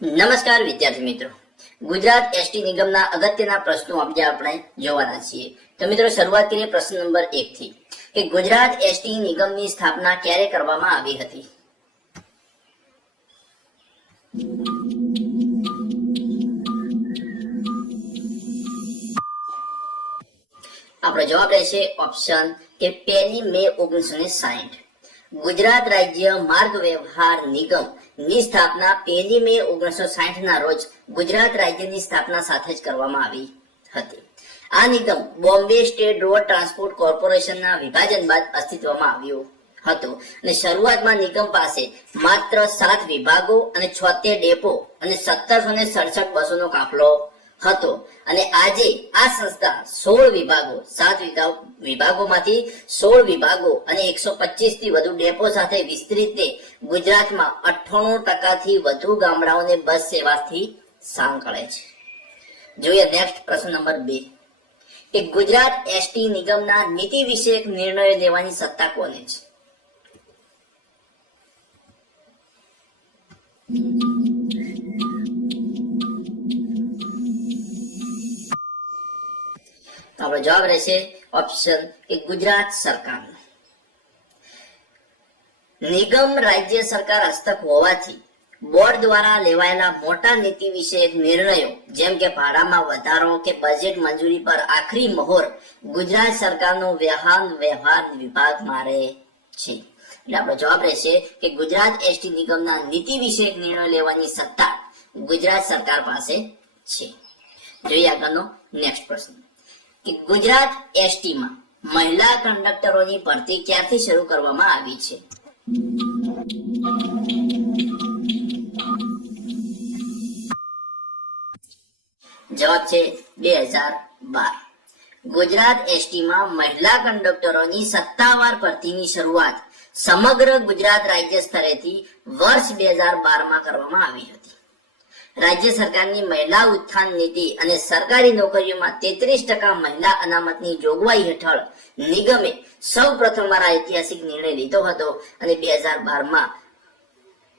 નમસ્કાર વિદ્યાર્થી મિત્રો, ગુજરાત એસટી નિગમના અગત્યના પ્રશ્નો આજે આપણે જોવાના છીએ. તો મિત્રો શરૂઆત કરીએ પ્રશ્ન નંબર 1 થી કે ગુજરાત એસટી નિગમની સ્થાપના ક્યારે કરવામાં આવી હતી? આપણો જવાબ રહેશે ઓપ્શન કે 1 મે 1960. ગુજરાત રાજ્ય માર્ગ વ્યવહાર નિગમ ની સ્થાપના 1 મે 1960 ના રોજ ગુજરાત રાજ્યની સ્થાપના સાથે જ કરવામાં આવી હતી. આ નિગમ બોમ્બે સ્ટેટ રોડ ટ્રાન્સપોર્ટ કોર્પોરેશનના વિભાજન બાદ અસ્તિત્વમાં આવ્યો હતો અને શરૂઆતમાં નિગમ પાસે માત્ર 7 વિભાગો અને 76 ડેપો અને 1767 બસોનો કાફલો હતો અને આજે આ સંસ્થા 16 વિભાગો, 7 વિભાગોમાંથી 16 વિભાગો અને 125 થી વધુ ડેપો સાથે વિસ્તૃત ગુજરાતમાં 98% થી વધુ ગામડાઓને બસ સેવાથી સાંકળે છે. જોઈએ નેક્સ્ટ પ્રશ્ન નંબર 2 કે ગુજરાત એસટી નિગમના નીતિ વિષયક નિર્ણયો લેવાની સત્તા કોને છે? આપણો જવાબ રહેશે ઓપ્શન કે ગુજરાત સરકાર. નિગમ રાજ્ય સરકાર હસ્તક હોવાથી બોર્ડ દ્વારા લેવાયેલા મોટા નીતિ વિષયક નિર્ણયો જેમ કે ભાડામાં વધારો કે બજેટ મંજૂરી પર આખરી મહોર ગુજરાત સરકારનો વાહન વ્યવહાર વિભાગ મારે છે. એટલે આપણો જવાબ રહેશે કે ગુજરાત એસટી નિગમના નીતિ વિષયક નિર્ણય લેવાની સત્તા ગુજરાત સરકાર પાસે છે. જોઈએ આગળનો નેક્સ્ટ પ્રશ્ન કે ગુજરાત એસટીમાં મહિલા કંડક્ટરોની ભરતી ક્યારથી શરૂ કરવામાં આવી છે? જવાબ છે 2012. ગુજરાત એસટીમાં મહિલા કંડક્ટરોની સત્તાવાર ભરતીની શરૂઆત સમગ્ર ગુજરાત રાજ્ય સ્તરેથી વર્ષ 2012માં કરવામાં આવી હતી. રાજ્ય સરકારની મહિલા ઉત્થાન નીતિ અને સરકારી નોકરીઓમાં 33% મહિલા અનામતની જોગવાઈ હેઠળ નિગમે સૌ પ્રથમવાર ઐતિહાસિક નિર્ણય લીધો હતો અને 2012માં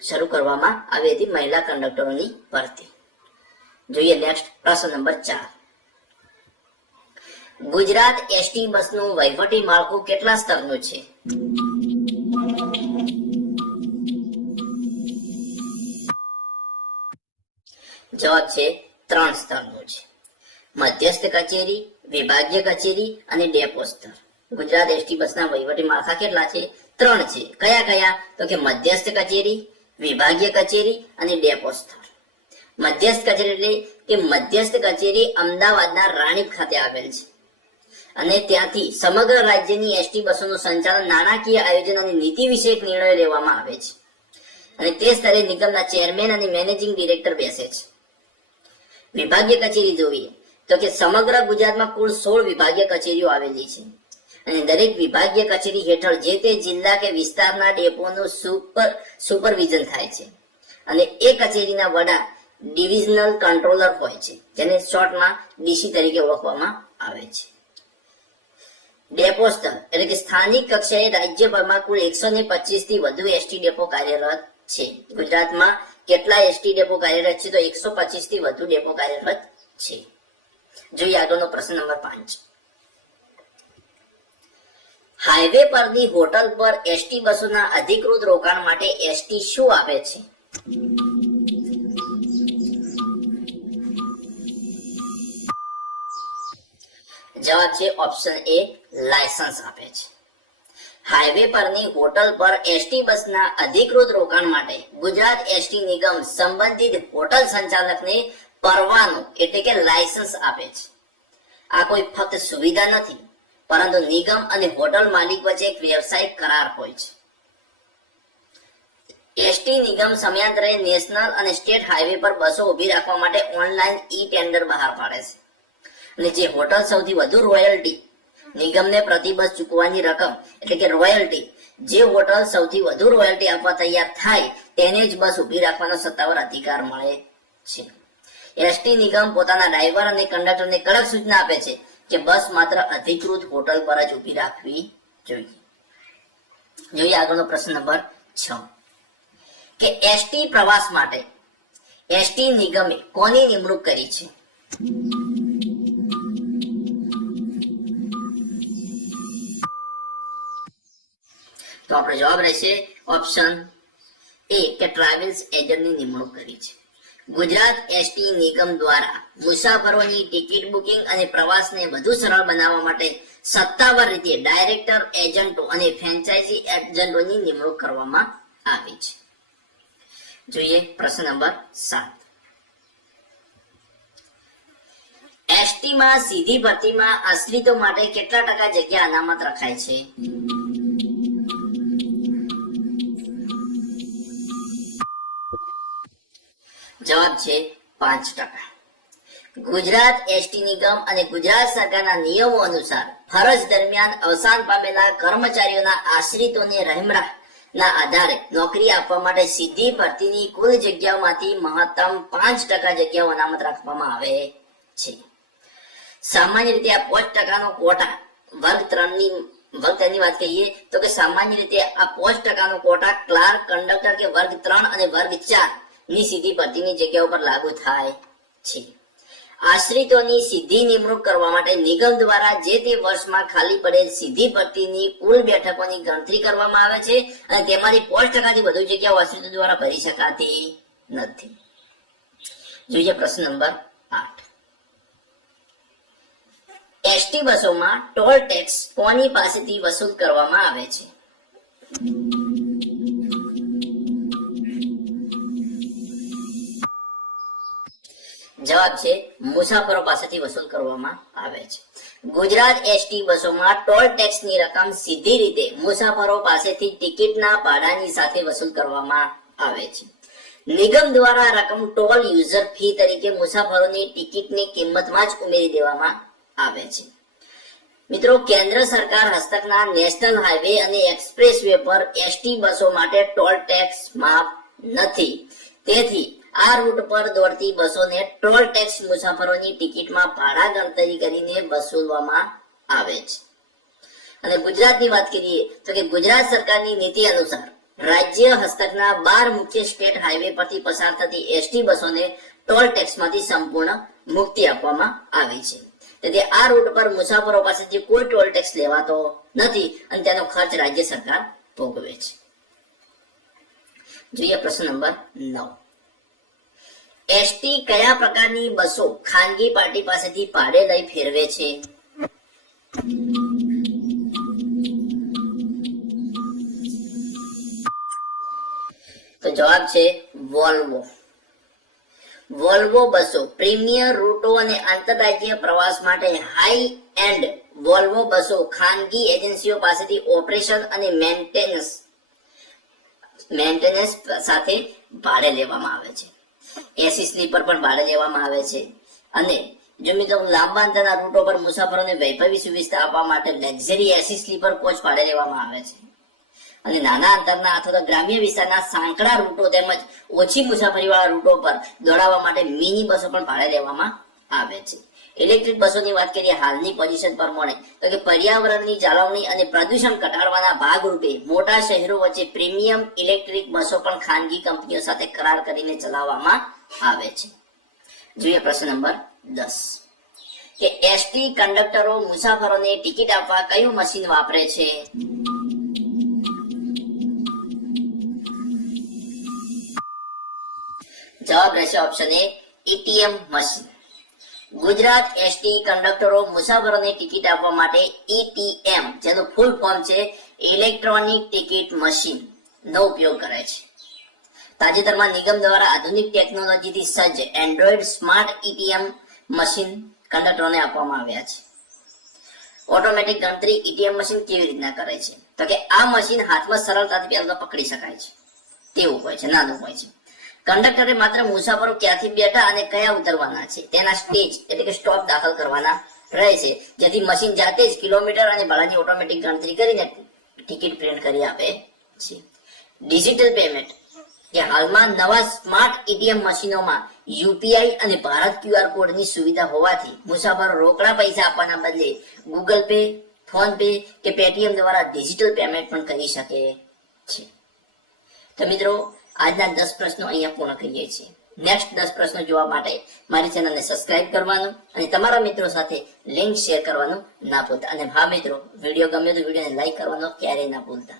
શરૂ કરવામાં આવી હતી મહિલા કંડક્ટરોની ભરતી. જોઈએ નેક્સ્ટ પ્રશ્ન નંબર 4. ગુજરાત એસટી બસનું વહીવટી માળખું કેટલા સ્તરનું છે? જવાબ છે 3 સ્તરનું છે. મધ્યસ્થ કચેરી, વિભાગીય કચેરી અને ડેપો સ્તર. ગુજરાત એસટી બસના વહીવટી માળખા કેટલા છે? 3 છે. કયા કયા? તો કે મધ્યસ્થ કચેરી, વિભાગીય કચેરી અને ડેપો સ્તર. મધ્યસ્થ કચેરી એટલે કે મધ્યસ્થ કચેરી અમદાવાદના રાણીપ ખાતે આવેલ છે અને ત્યાંથી સમગ્ર રાજ્યની એસટી બસોનું સંચાલન, નાણાકીય આયોજન અને નીતિ વિષયક નિર્ણયો લેવામાં આવે છે અને તે સ્તરે નિગમના ચેરમેન અને મેનેજિંગ ડિરેક્ટર બેસે છે. વિભાગીય કચેરી જોઈએ તો કે સમગ્ર ગુજરાતમાં કુલ 16 વિભાગીય કચેરીઓ આવેલી છે અને દરેક વિભાગીય કચેરી હેઠળ જે તે જિલ્લા કે વિસ્તારના ડેપોનું સુપરવિઝન થાય છે અને એ કચેરીના વડા ડિવિઝનલ કંટ્રોલર હોય છે, જેને શોર્ટમાં ડીસી તરીકે ઓળખવામાં આવે છે. ડેપો સ્તર એટલે કે સ્થાનિક કક્ષાએ રાજ્યભરમાં કુલ 125 થી વધુ એસટી ડેપો કાર્યરત છે. ગુજરાતમાં કેટલા એસટી ડેપો કાર્યરત છે? તો 125 થી વધુ ડેપો કાર્યરત છે. જોઈએ આગળનો પ્રશ્ન નંબર 5. હાઈવે પરની હોટલ પર એસટી બસોના અધિકૃત રોકાણ માટે એસટી શું આપે છે? જવાબ છે ઓપ્શન એ, લાયસન્સ આપે છે. હાઈવે પરની હોટલ પર એસટી બસના અધિકૃત રોકાણ માટે ગુજરાત એસટી નિગમ સંબંધિત હોટલ સંચાલકને પરવાનો એટલે કે લાયસન્સ આપે છે. આ કોઈ ફક્ત સુવિધા નથી, પરંતુ નિગમ અને હોટલ માલિક વચ્ચે એક વ્યવસાયિક કરાર હોય છે. એસટી નિગમ સમયાંતરે નેશનલ અને સ્ટેટ હાઈવે પર બસો ઉભી રાખવા માટે ઓનલાઈન ઈ ટેન્ડર બહાર પાડે છે અને જે હોટલ સૌથી વધુ રોયલ્ટી નિગમને પ્રતિ બસ ચૂકવવાની રકમ એટલે કે રોયલ્ટી, જે હોટલ સૌથી વધુ રોયલ્ટી આપવા તૈયાર થાય તેને જ બસ ઉભી રાખવાનો સત્તાવાર અધિકાર મળે છે. એસટી નિગમ પોતાના ડ્રાઈવર અને કંડક્ટરને કડક સૂચના આપે છે કે બસ માત્ર અધિકૃત હોટલ પર જ ઉભી રાખવી જોઈએ. જોઈએ આગળનો પ્રશ્ન નંબર 6 કે એસટી પ્રવાસ માટે એસટી નિગમે કોની નિમણૂક કરી છે? તો આપણો જવાબ રહેશે ઓપ્શન એ કે ટ્રાવેલ્સ એજન્ટની નિમણૂક કરી છે. ગુજરાત એસટી નિગમ દ્વારા મુસાફરોની ટિકિટ બુકિંગ અને પ્રવાસને વધુ સરળ બનાવવા માટે સત્તાવાર રીતે ડાયરેક્ટર, એજન્ટો અને ફ્રેન્ચાઇઝી એજન્ટોની નિમણૂક કરવામાં આવી છે. જોઈએ પ્રશ્ન નંબર 7. એસટી માં સીધી ભરતીમાં આશ્રિતો માટે કેટલા ટકા જગ્યા અનામત રખાય છે? જવાબ છે 5%. ગુજરાત એસટી નિગમ અને ગુજરાત સરકારના નિયમો અનુસાર ફરજ દરમિયાન અવસાન પામેલા કર્મચારીઓના આશ્રિતોને રહેમના આધારે નોકરી આપવા માટે સીધી ભરતીની કુલ જગ્યાઓમાંથી મહત્તમ 5% જગ્યાઓ અનામત રાખવામાં આવે છે. સામાન્ય રીતે આ 5%નો કોટા વર્ગ 3ની વાત કરીએ તો કે સામાન્ય રીતે આ 5%નો કોટા ક્લાર્ક, કંડક્ટર કે વર્ગ 3 અને વર્ગ 4 ની સીધી ભરતીની જગ્યાઓ પર લાગુ થાય છે. આશ્રિતોની સીધી નિમણૂક કરવા માટે નિગમ દ્વારા જે તે વર્ષમાં ખાલી પડેલ સીધી ભરતીની કુલ બેઠકોની ગણતરી કરવામાં આવે છે અને તેમાંથી 5%થી વધુ જગ્યાઓ આશ્રિતો દ્વારા ભરી શકાતી નથી. જોઈએ પ્રશ્ન નંબર 8. એસટી બસોમાં ટોલ ટેક્સ કોની પાસેથી વસૂલ કરવામાં આવે છે? જવાબ છે મુસાફરો પાસેથી વસૂલ કરવામાં આવે છે. ગુજરાત એસટી બસોમાં ટોલ ટેક્સની રકમ સીધી રીતે મુસાફરો પાસેથી ટિકિટના ભાડાની સાથે વસૂલ કરવામાં આવે છે. નિગમ દ્વારા રકમ ટોલ યુઝર ફી તરીકે મુસાફરોની ટિકિટની કિંમતમાં જ ઉમેરી દેવામાં આવે છે. મિત્રો, કેન્દ્ર સરકાર હસ્તકના નેશનલ હાઈવે અને એક્સપ્રેસ વે પર એસટી બસો માટે ટોલ ટેક્સ માફ નથી. તેથી આ રૂટ પર દોડતી બસોને ટોલ ટેક્સ મુસાફરોની ટિકિટમાં ભાડા ગણતરી કરીને વસૂલવામાં આવે છે. અને ગુજરાતની વાત કરીએ તો કે ગુજરાત સરકારની નીતિ અનુસાર રાજ્ય હસ્તકના 12 મુખ્ય સ્ટેટ હાઈવે પરથી પસાર થતી એસટી બસોને ટોલ ટેક્સમાંથી સંપૂર્ણ મુક્તિ આપવામાં આવી છે. તેથી આ રૂટ પર મુસાફરો પાસેથી કોઈ ટોલ ટેક્સ લેવાતો નથી અને તેનો ખર્ચ રાજ્ય સરકાર ભોગવે છે. જોઈએ પ્રશ્ન નંબર 9. એસટી કયા પ્રકારની બસો ખાનગી પાર્ટી પાસેથી ભાડે લઈ ફેરવે છે? તો જવાબ છે વોલ્વો. વોલ્વો બસો પ્રીમિયર રૂટો અને આંતરરાજ્ય પ્રવાસ માટે હાઈ એન્ડ વોલ્વો બસો ખાનગી એજન્સીઓ પાસેથી ઓપરેશન અને મેન્ટેનન્સ સાથે ભાડે લેવામાં આવે છે. એસી સ્લીપર પણ ભાડે લેવામાં આવે છે. અને જો મિત્રો લાંબા અંતરના રૂટો પર મુસાફરોને વૈભવી સુવિધા આપવા માટે લક્ઝરી એસી સ્લીપર કોચ ભાડે લેવામાં આવે છે. અને નાના અંતરના અથવા તો ગ્રામ્ય વિસ્તારના સાંકડા રૂટો તેમજ ઓછી મુસાફરીવાળા રૂટો પર દોડાવવા માટે મિની બસો પણ ભાડે લેવામાં આવે છે. ઇલેક્ટ્રિક બસોની વાત કરીએ હાલની પોઝિશન પ્રમાણે તો કે પર્યાવરણની જાળવણી અને પ્રદૂષણ ઘટાડવાના ભાગરૂપે મોટા શહેરો વચ્ચે પ્રીમિયમ ઇલેક્ટ્રિક બસો પણ ખાનગી કંપનીઓ સાથે કરાર કરીને ચલાવવામાં આવે છે. જોઈએ પ્રશ્ન નંબર 10 કે એસટી કંડક્ટરો મુસાફરોને ટિકિટ આપવા કયું મશીન વાપરે છે? જવાબ રહેશે option A ATM machine. Gujarat ST કંડક્ટરો મુસાફરોને ટિકિટ આપવા માટે એટીએમ જેનું ફૂલ ફોર્મ છે ઇલેક્ટ્રોનિક ટિકિટ મશીન નો ઉપયોગ કરે છે. તાજેતરમાં નિગમ દ્વારા આધુનિક ટેકનોલોજીથી સજ્જ એન્ડ્રોઇડ સ્માર્ટ એટીએમ મશીન કંડક્ટરોને આપવામાં આવ્યા છે. ઓટોમેટિક ગણતરી એટીએમ મશીન કેવી રીતના કરે છે તો કે આ મશીન હાથમાં સરળતાથી પહેલા પકડી શકાય છે તેવું હોય છે, નાનું હોય છે. કંડક્ટરે માત્ર મુસાફરો ક્યાંથી બેઠા અને કયા ઉતરવાના છે તેના સ્ટેજ એટલે કે સ્ટોપ દાખલ કરવાના રહે છે, જેથી મશીન જાતે જ કિલોમીટર અને ભાડાની ઓટોમેટિક ગણતરી કરીને ટિકિટ પ્રિન્ટ કરી આપે છે. ડિજિટલ પેમેન્ટ કે હાલમાં નવા સ્માર્ટ એટીએમ મશીનોમાં યુપીઆઈ અને ભારત ક્યુઆર કોડની સુવિધા હોવાથી મુસાફરો રોકડા પૈસા આપવાના બદલે ગૂગલ પે, ફોન પે કે પેટીએમ દ્વારા ડિજિટલ પેમેન્ટ પણ કરી શકે છે. તો મિત્રો આજના 10 પ્રશ્નો અહીંયા પૂર્ણ કરીએ છીએ. નેક્સ્ટ 10 પ્રશ્નો જોવા માટે મારી ચેનલને સબસ્ક્રાઇબ કરવાનું અને તમારા મિત્રો સાથે લિંક શેર કરવાનું ના ભૂલતા. અને હા મિત્રો, વિડીયો ગમ્યો તો વિડીયોને લાઈક કરવાનો ક્યારેય ના ભૂલતા.